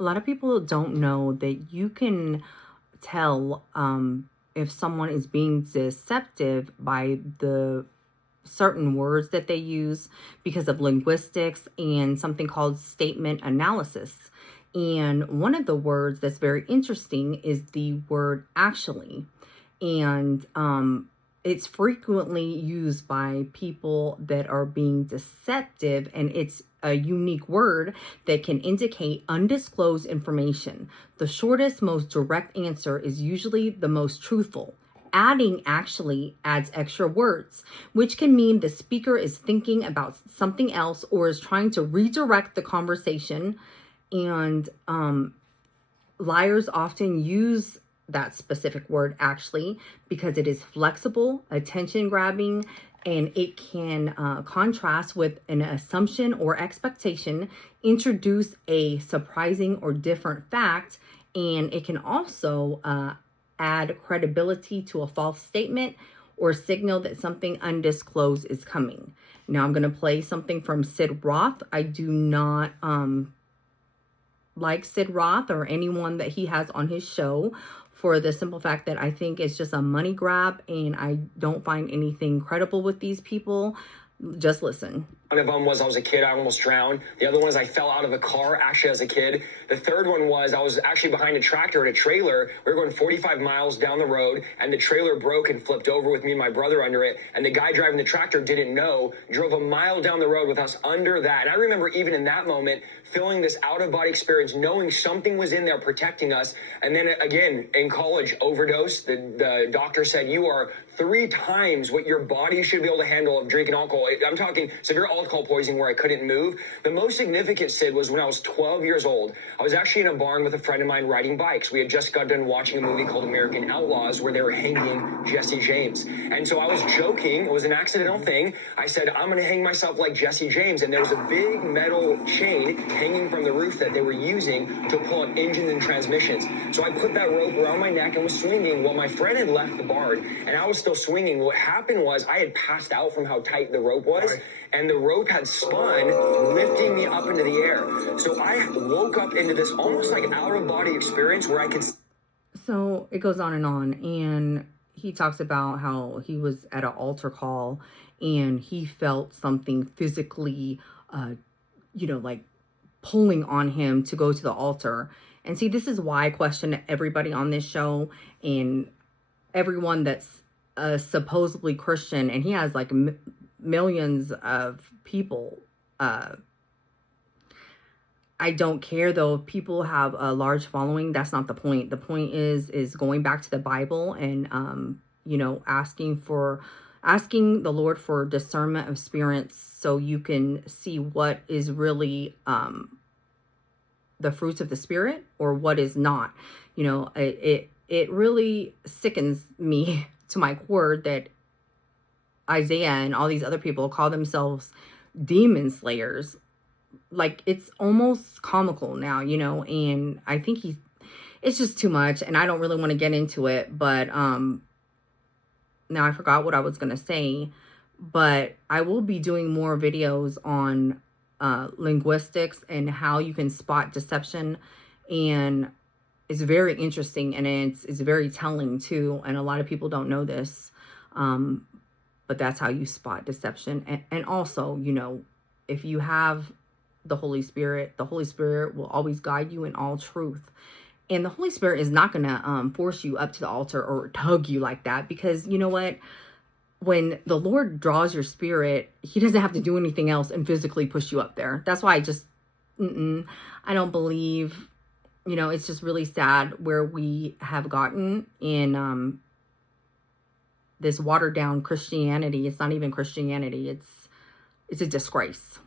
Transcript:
A lot of people don't know that you can tell if someone is being deceptive by the certain words that they use because of linguistics and something called statement analysis. And one of the words that's very interesting is the word actually. And it's frequently used by people that are being deceptive, and it's a unique word that can indicate undisclosed information. The shortest, most direct answer is usually the most truthful. Adding actually adds extra words, which can mean the speaker is thinking about something else or is trying to redirect the conversation. And liars often use that specific word actually because it is flexible, attention grabbing, and it can contrast with an assumption or expectation, introduce a surprising or different fact, and it can also add credibility to a false statement or signal that something undisclosed is coming. Now I'm going to play something from Sid Roth. I do not like Sid Roth or anyone that he has on his show, for the simple fact that I think it's just a money grab and I don't find anything credible with these people. Just listen. One of them was I was a kid, I almost drowned. The other one is I fell out of a car actually as a kid. The third one was I was actually behind a tractor in a trailer. We were going 45 miles down the road and the trailer broke and flipped over with me and my brother under it. And the guy driving the tractor didn't know, drove a mile down the road with us under that. And I remember even in that moment, feeling this out-of-body experience, knowing something was in there protecting us. And then again, in college, overdose. The doctor said, you are 3 times what your body should be able to handle of drinking alcohol. I'm talking severe alcohol poisoning where I couldn't move. The most significant, Sid, was when I was 12 years old. I was actually in a barn with a friend of mine riding bikes. We had just got done watching a movie called American Outlaws where they were hanging Jesse James. And so I was joking. It was an accidental thing. I said, I'm going to hang myself like Jesse James. And there was a big metal chain hanging from the roof that they were using to pull up engines and transmissions. So I put that rope around my neck and was swinging while my friend had left the barn and I was still swinging. What happened was I had passed out from how tight the rope was, and the rope had spun, lifting me up into the air. So I woke up into this almost like out-of-body experience where I could... So it goes on, and he talks about how he was at an altar call and he felt something physically, like pulling on him to go to the altar. And see, this is why I question everybody on this show and everyone that's supposedly Christian, and he has like millions of people. I don't care though if people have a large following. That's not the point. The point is going back to the Bible and asking the Lord for discernment of spirits so you can see what is really the fruits of the Spirit or what is not. It really sickens me to my core that Isaiah and all these other people call themselves demon slayers. Like, it's almost comical now, and I think it's just too much, and I don't really want to get into it, but now I forgot what I was going to say, but I will be doing more videos on linguistics and how you can spot deception, and it's very interesting, and it's very telling too, and a lot of people don't know this, but that's how you spot deception. And also, if you have the Holy Spirit will always guide you in all truth. And the Holy Spirit is not going to force you up to the altar or tug you like that, because you know what? When the Lord draws your spirit, he doesn't have to do anything else and physically push you up there. That's why I don't believe, it's just really sad where we have gotten in this watered down Christianity. It's not even Christianity. It's a disgrace.